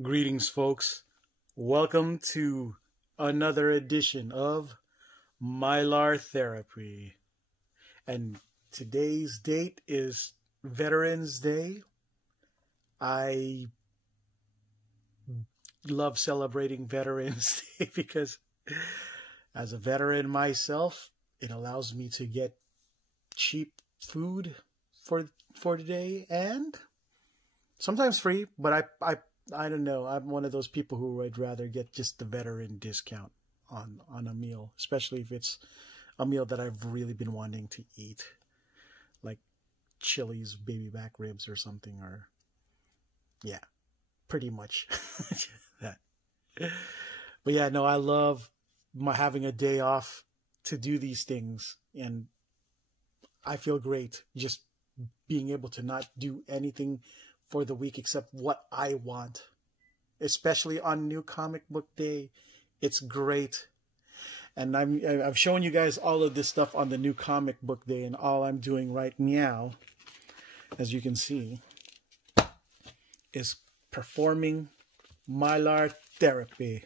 Greetings, folks. Welcome to another edition of Mylar Therapy. And today's date is Veterans Day. I love celebrating Veterans Day because as a veteran myself, it allows me to get cheap food for today and sometimes free, but I don't know. I'm one of those people who would rather get just the veteran discount on a meal, especially if it's a meal that I've really been wanting to eat, like Chili's baby back ribs or something, or yeah, pretty much that. But yeah, no, I love having a day off to do these things, and I feel great just being able to not do anything for the week except what I want, especially on New Comic Book Day. It's great. And I've shown you guys all of this stuff on the New Comic Book Day, and all I'm doing right now, as you can see, is performing Mylar therapy.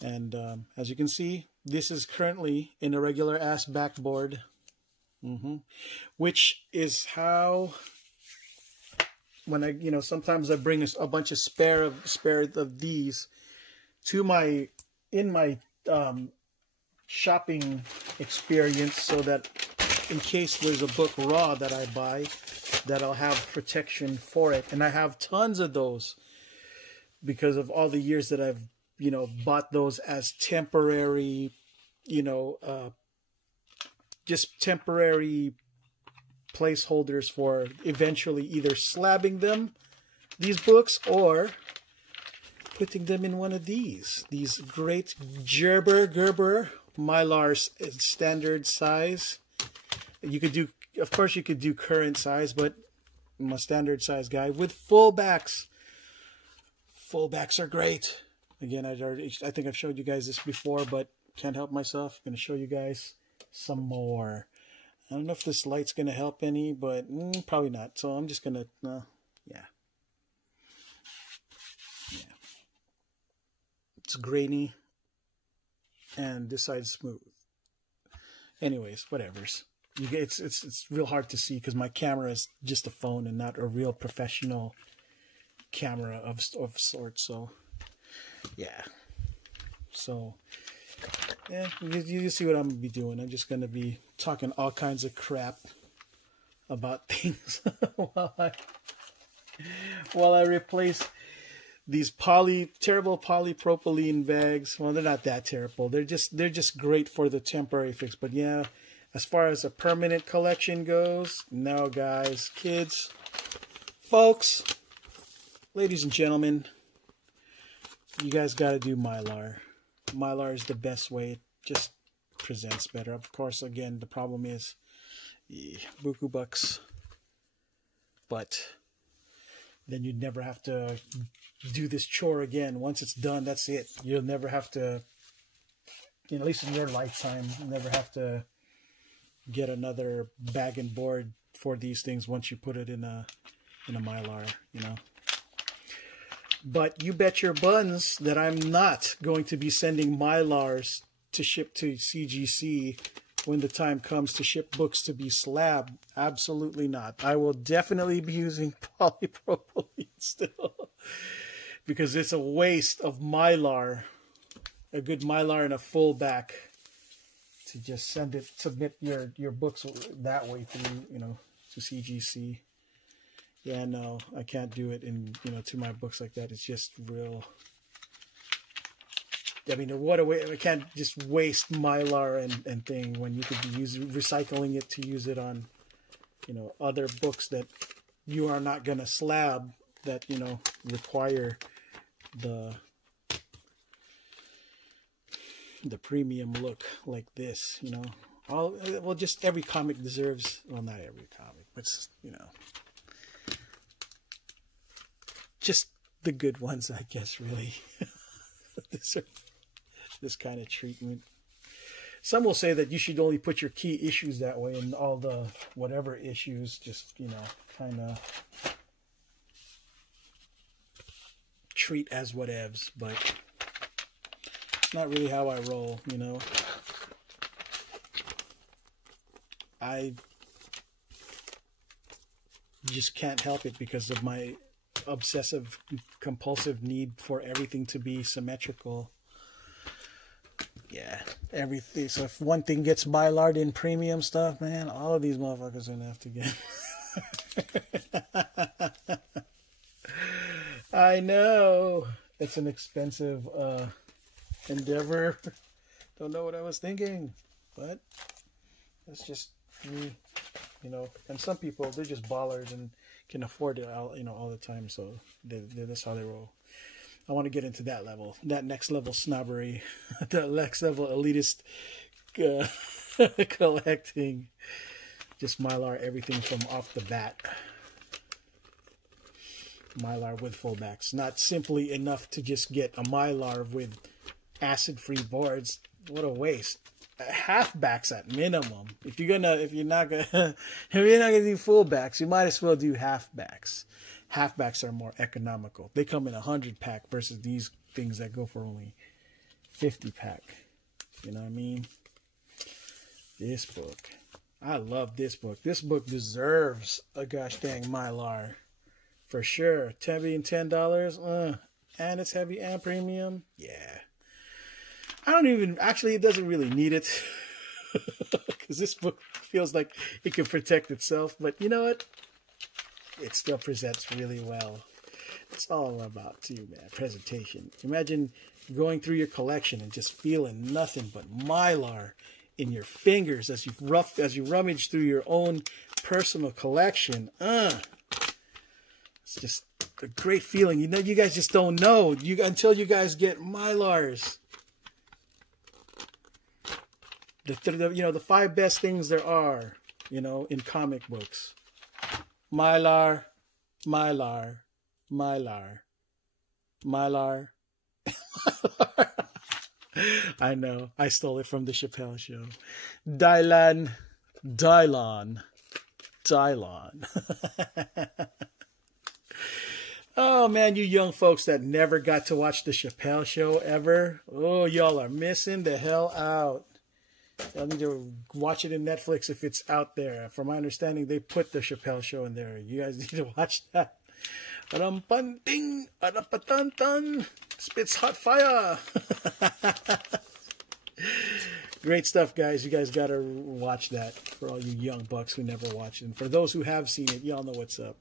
And as you can see, this is currently in a regular ass backboard, which is how, when I, sometimes I bring a bunch of spare of these to my shopping experience, so that in case there's a book raw that I buy, that I'll have protection for it. And I have tons of those because of all the years that I've, bought those as temporary, just temporary placeholders for eventually either slabbing these books, or putting them in one of these great Gerber Mylars standard size. You could do, of course, you could do current size, but I'm a standard size guy with fullbacks. Fullbacks are great. Again, I think I've showed you guys this before, but can't help myself. I'm going to show you guys some more. I don't know if this light's going to help any, but probably not. So I'm just going to, yeah. It's grainy, and this side's smooth. Anyways, whatevers. It's real hard to see because my camera is just a phone and not a real professional camera of sorts. So, yeah. So, yeah, you see what I'm going to be doing. I'm just going to be talking all kinds of crap about things while I replace these terrible polypropylene bags. Well, they're not that terrible. They're just great for the temporary fix. But yeah, as far as a permanent collection goes, no, guys, kids, folks, ladies and gentlemen, you guys got to do Mylar. Mylar is the best way. It just presents better. Of course, again, the problem is buku bucks, but then you'd never have to do this chore again. Once it's done, that's it. You'll never have to, at least in your lifetime, you'll never have to get another bag and board for these things once you put it in a Mylar, But you bet your buns that I'm not going to be sending Mylars to ship to CGC when the time comes to ship books to be slabbed. Absolutely not. I will definitely be using polypropylene still, because it's a waste of Mylar, a good Mylar and a fullback, to just submit your books that way through, to CGC. Yeah, no, I can't do it to my books like that. It's just real. I mean, what a way! I can't just waste Mylar and thing when you could be recycling it to use it on, other books that you are not gonna slab, that require the premium look like this. Well, just every comic deserves. Well, not every comic, but just the good ones, I guess, really deserve this kind of treatment. Some will say that you should only put your key issues that way, and all the whatever issues just, kind of treat as whatevs, but it's not really how I roll, you know. I just can't help it because of my obsessive compulsive need for everything to be symmetrical. Yeah, everything. So if one thing gets Mylar in premium stuff, man, all of these motherfuckers are gonna have to get. I know it's an expensive endeavor. Don't know what I was thinking, but it's just me, you know. And some people, they're just ballers and can afford it, all, you know, all the time. So that's how they roll. I want to get into that level, that next level snobbery, that next level elitist collecting. Just Mylar everything from off the bat. Mylar with fullbacks. Not simply enough to just get a Mylar with acid-free boards. What a waste. Halfbacks at minimum. If you're not gonna do fullbacks, you might as well do halfbacks. Halfbacks are more economical. They come in a 100-pack versus these things that go for only 50-pack. You know what I mean? This book. I love this book. This book deserves a gosh dang Mylar. For sure. Heavy and $10. And it's heavy and premium. Yeah. I don't even... Actually, it doesn't really need it. Because this book feels like it can protect itself. But you know what? It still presents really well. It's all about too, man. Presentation. Imagine going through your collection and just feeling nothing but Mylar in your fingers as you rummage through your own personal collection. It's just a great feeling. You know, you guys just don't know until you guys get Mylars. The 5 best things there are, you know, in comic books. Mylar, Mylar, Mylar, Mylar. I know. I stole it from the Chappelle Show. Dylon. Oh, man, you young folks that never got to watch the Chappelle Show ever. Oh, y'all are missing the hell out. Y'all need to watch it in Netflix if it's out there. From my understanding, they put the Chappelle Show in there. You guys need to watch that. Ding, spits hot fire. Great stuff, guys. You guys got to watch that for all you young bucks who never watched it. And for those who have seen it, y'all know what's up.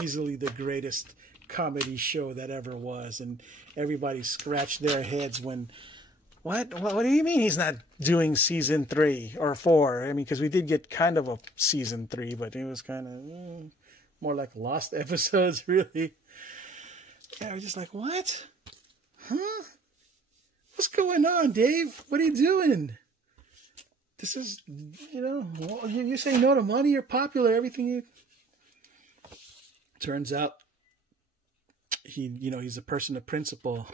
Easily the greatest comedy show that ever was. And everybody scratched their heads when... What do you mean he's not doing season 3 or 4? I mean, because we did get kind of a season 3, but it was kind of more like lost episodes, really. Yeah, we're just like, what? Huh? What's going on, Dave? What are you doing? This is, you know, you say no to money, you're popular, everything you... Turns out, he's a person of principle.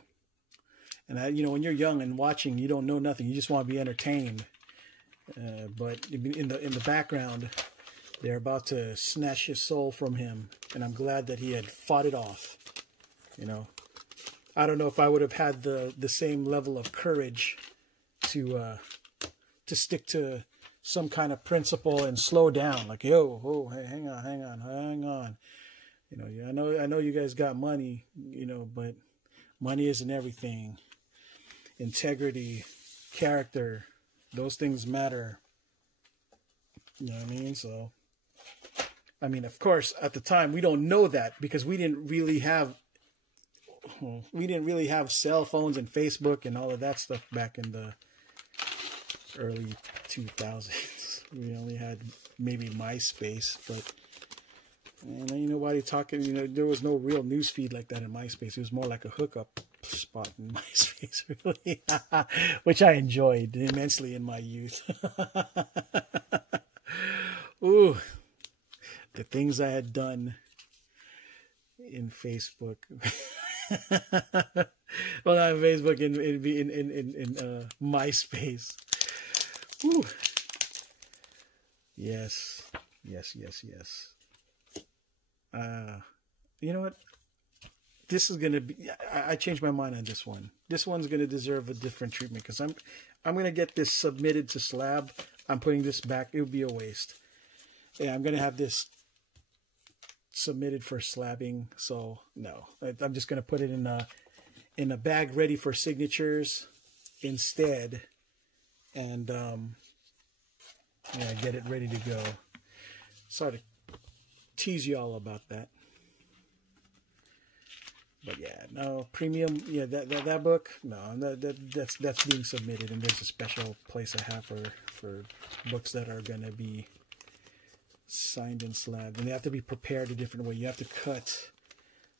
And when you're young and watching, you don't know nothing. You just want to be entertained. But in the background, they're about to snatch his soul from him. And I'm glad that he had fought it off. You know, I don't know if I would have had the same level of courage to stick to some kind of principle and slow down. Like, hey, hang on. You know, I know you guys got money. You know, but money isn't everything. Integrity, character, those things matter. You know what I mean? So, I mean, of course, at the time, we don't know that because we didn't really have cell phones and Facebook and all of that stuff back in the early 2000s. We only had maybe MySpace, but ain't nobody talking. You know, there was no real news feed like that in MySpace. It was more like a hookup spot in MySpace, really, which I enjoyed immensely in my youth. Ooh, the things I had done in Facebook. Well, not in Facebook, in MySpace. Ooh. Yes. You know what? this is gonna be. I changed my mind on this one. This one's gonna deserve a different treatment because I'm gonna get this submitted to slab. I'm putting this back. It would be a waste. Yeah, I'm gonna have this submitted for slabbing. So no, I'm just gonna put it in a bag ready for signatures instead, and yeah, get it ready to go. Sorry to tease you all about that. But yeah, no premium. Yeah, that book. No, that's being submitted, and there's a special place I have for books that are gonna be signed and slabbed, and they have to be prepared a different way. You have to cut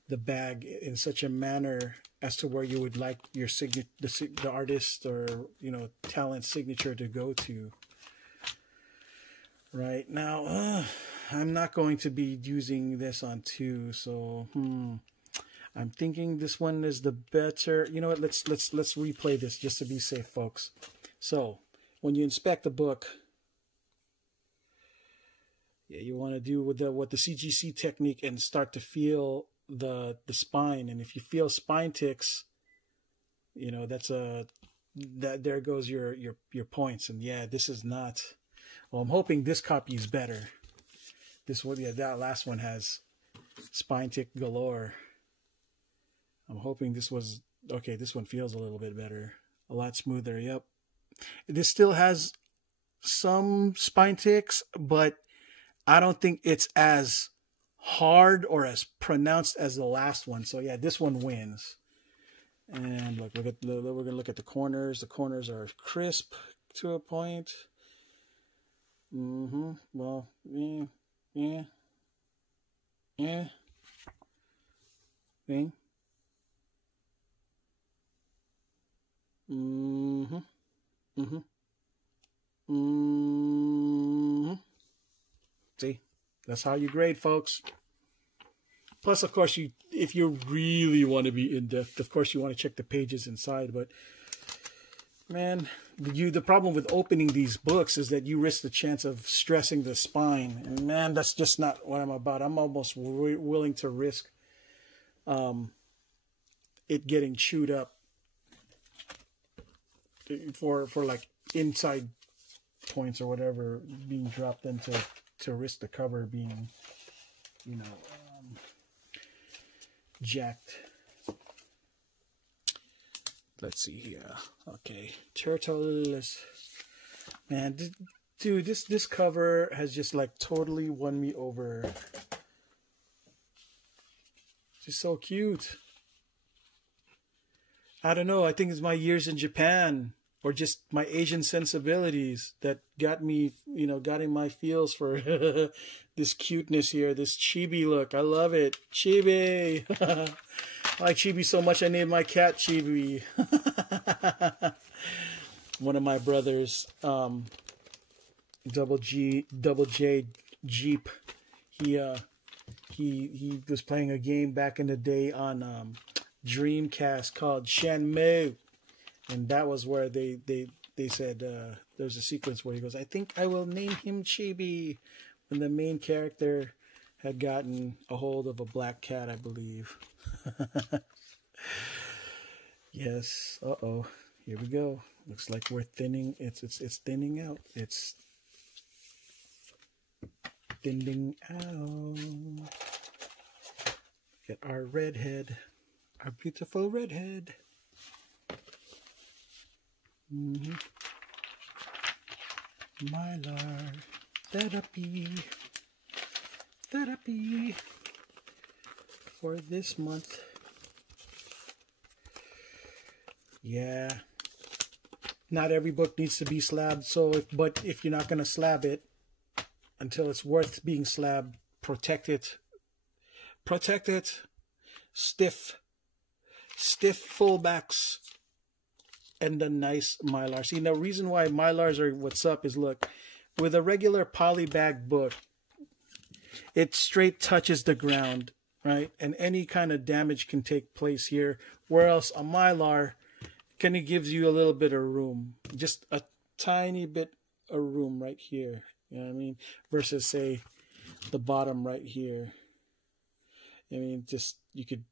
the bag in such a manner as to where you would like your the artist or talent signature to go to. Right now, I'm not going to be using this on 2, so I'm thinking this one is the better. You know what? Let's replay this just to be safe, folks. So when you inspect the book, yeah, you want to do with the CGC technique and start to feel the spine. And if you feel spine ticks, there goes your points. And yeah, this is not. Well, I'm hoping this copy is better. This one, yeah, that last one has spine tick galore. I'm hoping this was okay. This one feels a little bit better, a lot smoother. Yep, this still has some spine ticks, but I don't think it's as hard or as pronounced as the last one. So yeah, this one wins. And look, we're gonna look at the corners. The corners are crisp to a point. Well, yeah. Thing. See, that's how you grade, folks. Plus, of course, if you really want to be in depth, of course, you want to check the pages inside. But man, the problem with opening these books is that you risk the chance of stressing the spine, and man, that's just not what I'm about. I'm almost willing to risk it getting chewed up for like inside points or whatever being dropped into to risk the cover being jacked. Let's see here. Okay, turtles. Man, dude, this cover has just like totally won me over. Just so cute. I don't know. I think it's my years in Japan or just my Asian sensibilities that got me, got in my feels for this cuteness here, this chibi look. I love it. Chibi. I like chibi so much I named my cat Chibi. One of my brothers, Double J Jeep, he was playing a game back in the day on Dreamcast called Shenmue, and that was where they said there's a sequence where he goes, I think I will name him Chibi, when the main character had gotten a hold of a black cat, I believe. Yes. Uh-oh. Here we go. Looks like we're thinning. It's thinning out. It's thinning out. Get our redhead. Our beautiful redhead. Mylar. Therapy. For this month. Yeah. Not every book needs to be slabbed. But if you're not going to slab it until it's worth being slabbed, protect it. Protect it. Stiff fullbacks and a nice mylar. See, the reason why mylars are what's up is, look, with a regular polybag book, it straight touches the ground, right? And any kind of damage can take place here. Whereas a mylar kind of gives you a little bit of room, just a tiny bit of room right here. You know what I mean? Versus, say, the bottom right here. I mean, just you could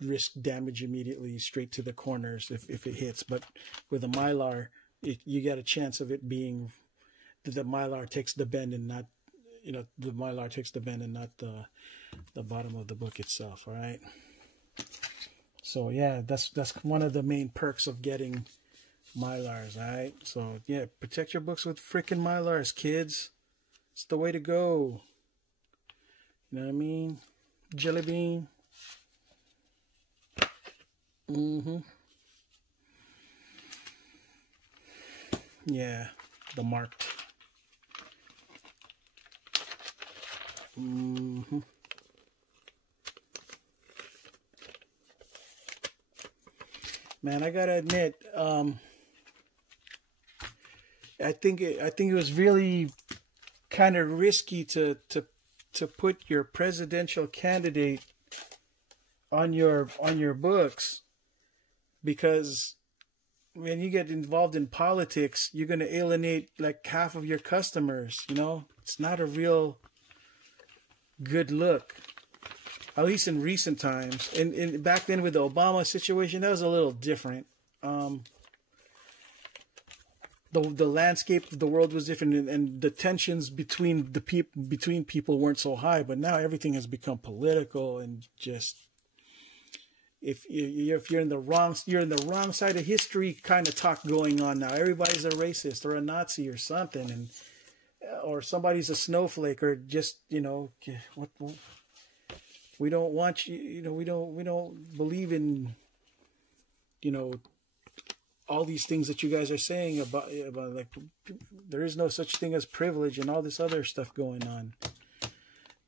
risk damage immediately straight to the corners if it hits. But with a Mylar, you got a chance of it being the Mylar takes the bend and not, the Mylar takes the bend and not the bottom of the book itself. All right. So yeah, that's one of the main perks of getting Mylars. All right. So yeah, protect your books with freaking Mylars, kids. It's the way to go. You know what I mean? Jelly bean. Yeah, the marked. Man, I gotta admit, I think it was really kind of risky to put your presidential candidate on your books, because when you get involved in politics, you're going to alienate like half of your customers. It's not a real good look, at least in recent times. And back then with the Obama situation, that was a little different. The landscape of the world was different, and the tensions between people weren't so high. But now everything has become political, and just if you're in the wrong side of history kind of talk going on now. Everybody's a racist or a Nazi or something, and or somebody's a snowflake, or just what we don't want you. We don't believe in all these things that you guys are saying about like there is no such thing as privilege and all this other stuff going on.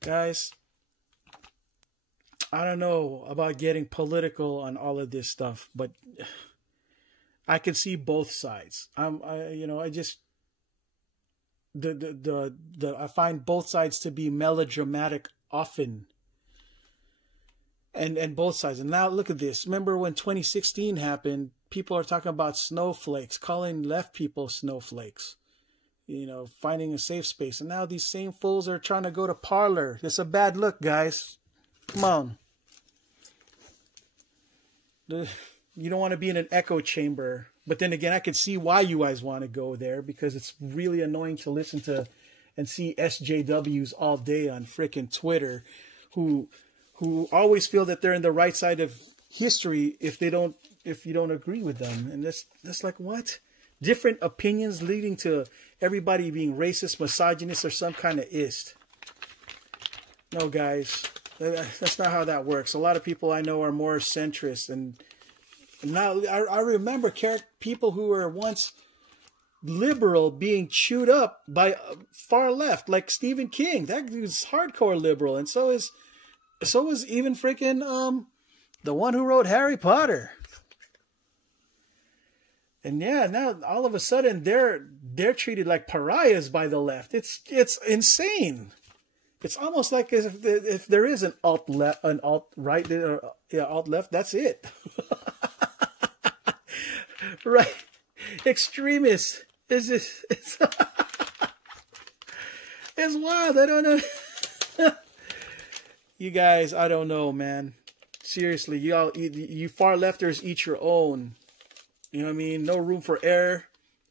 Guys, I don't know about getting political on all of this stuff, but I can see both sides. I find both sides to be melodramatic often. And both sides. And now look at this. Remember when 2016 happened, people are talking about snowflakes, calling left people snowflakes, finding a safe space. And now these same fools are trying to go to Parler. It's a bad look, guys. Come on. You don't want to be in an echo chamber. But then again, I can see why you guys want to go there, because it's really annoying to listen to and see SJWs all day on freaking Twitter who always feel that they're in the right side of history if you don't agree with them. And that's like, what? Different opinions leading to everybody being racist, misogynist, or some kind of ist. No, guys, that's not how that works. A lot of people I know are more centrist, and now I remember people who were once liberal being chewed up by far left, like Stephen King. That dude's hardcore liberal, and so is even freaking the one who wrote Harry Potter. And yeah, now all of a sudden they're treated like pariahs by the left. It's insane. It's almost like as if there is an alt left, an alt right, alt left. That's it. Right, extremists. It's wild. I don't know. You guys, I don't know, man. Seriously, you far lefters eat your own. You know what I mean? No room for error.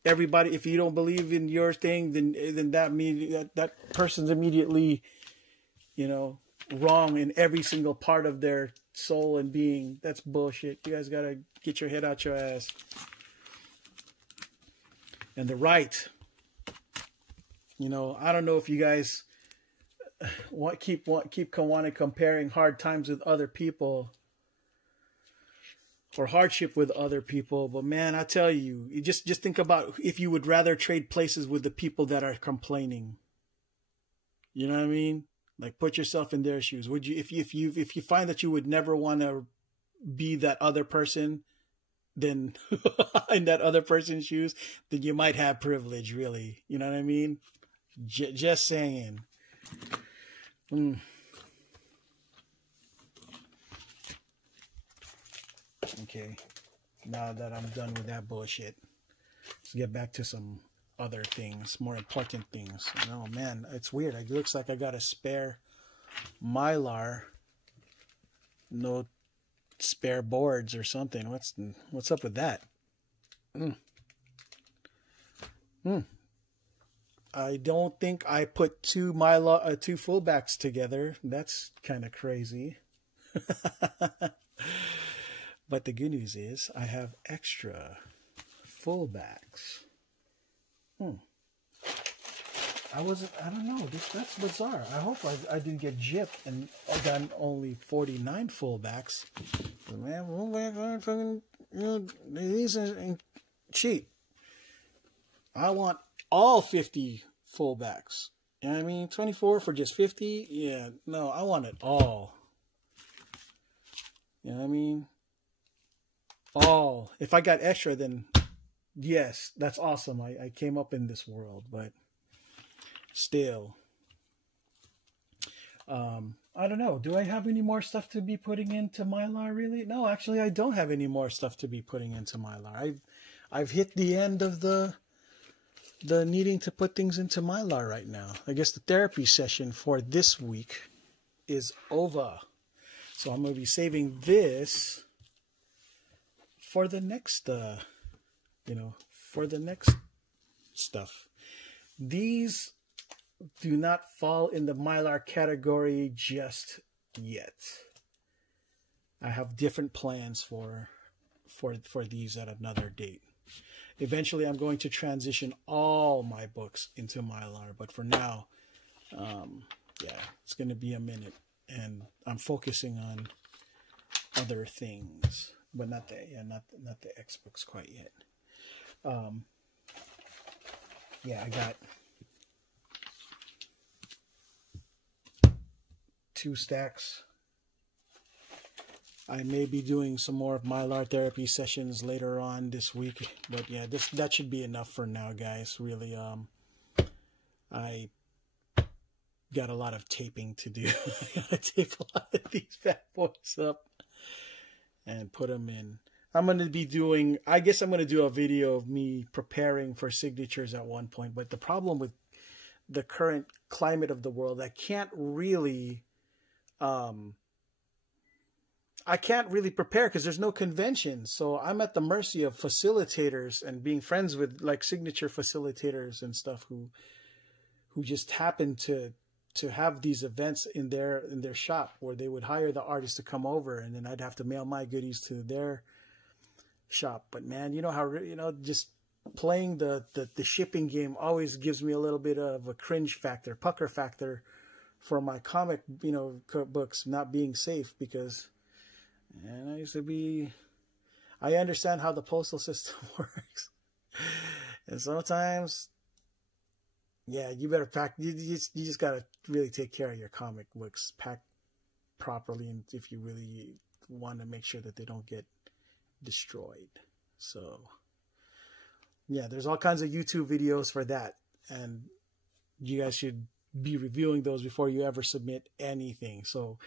Everybody, if you don't believe in your thing, then that means that person's immediately, wrong in every single part of their soul and being. That's bullshit. You guys gotta get your head out your ass. And the right, I don't know if you guys keep wanting comparing hard times with other people or hardship with other people, but man, I tell you, just think about if you would rather trade places with the people that are complaining. You know what I mean? Like, put yourself in their shoes. Would you, if you find that you would never want to be that other person, then in that other person's shoes, then you might have privilege, really. You know what I mean? Just saying. Okay, now that I'm done with that bullshit, let's get back to some other things, more important things. Oh man, it's weird. It looks like I got a spare Mylar. No spare boards or something. What's up with that? I don't think I put two fullbacks together. That's kind of crazy. But the good news is I have extra fullbacks. I don't know. That's bizarre. I hope I didn't get gypped and I got only 49 fullbacks. But man, fullbacks aren't fucking, these ain't cheap. I want all 50 fullbacks. You know what I mean? 24 for just 50? Yeah, no, I want it all. You know what I mean? All. If I got extra, then yes, that's awesome. I came up in this world, but still. I don't know. Do I have any more stuff to be putting into Mylar, really? No, actually, I don't have any more stuff to be putting into Mylar. I've hit the end of the needing to put things into Mylar right now. I guess the therapy session for this week is over. So I'm going to be saving this for the next, for the next stuff. These do not fall in the Mylar category just yet. I have different plans for these at another date. Eventually, I'm going to transition all my books into Mylar, but for now, yeah, it's going to be a minute, and I'm focusing on other things, but not the X books quite yet. Yeah, I got 2 stacks. I may be doing some more of Mylar therapy sessions later on this week, but yeah, that should be enough for now, guys. Really, I got a lot of taping to do. I gotta tape a lot of these bad boys up and put them in. I guess I'm gonna do a video of me preparing for signatures at one point, but the problem with the current climate of the world, I can't really prepare because there's no conventions. So I'm at the mercy of facilitators and being friends with like signature facilitators and stuff who just happen to have these events in their shop where they would hire the artist to come over, and then I'd have to mail my goodies to their shop. But man, you know how, just playing the shipping game always gives me a little bit of a cringe factor, pucker factor for my comic, books not being safe, because I understand how the postal system works. And sometimes, yeah, you better pack, you just got to really take care of your comic books, pack properly, and if you really want to make sure that they don't get destroyed. So, yeah, there's all kinds of YouTube videos for that, and you guys should be reviewing those before you ever submit anything. So,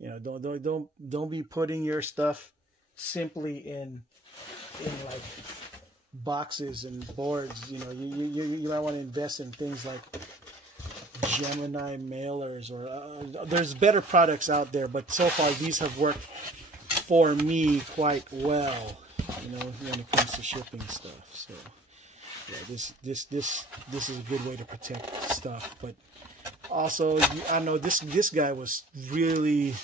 don't be putting your stuff simply in like boxes and boards. You might want to invest in things like Gemini mailers, or there's better products out there, but so far these have worked for me quite well, when it comes to shipping stuff. So yeah, this is a good way to protect stuff. But also, I know this guy was really,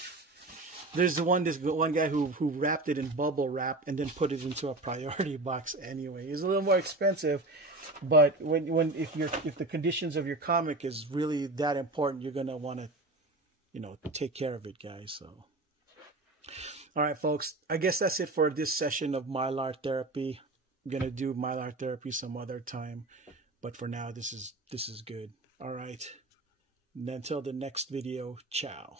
there's this one guy who wrapped it in bubble wrap and then put it into a priority box anyway. It's a little more expensive, but if the conditions of your comic is really that important, you're gonna want to take care of it, guys. So all right, folks, I guess that's it for this session of Mylar therapy. I'm gonna do Mylar therapy some other time, but for now, this is good. All right, and until the next video, ciao.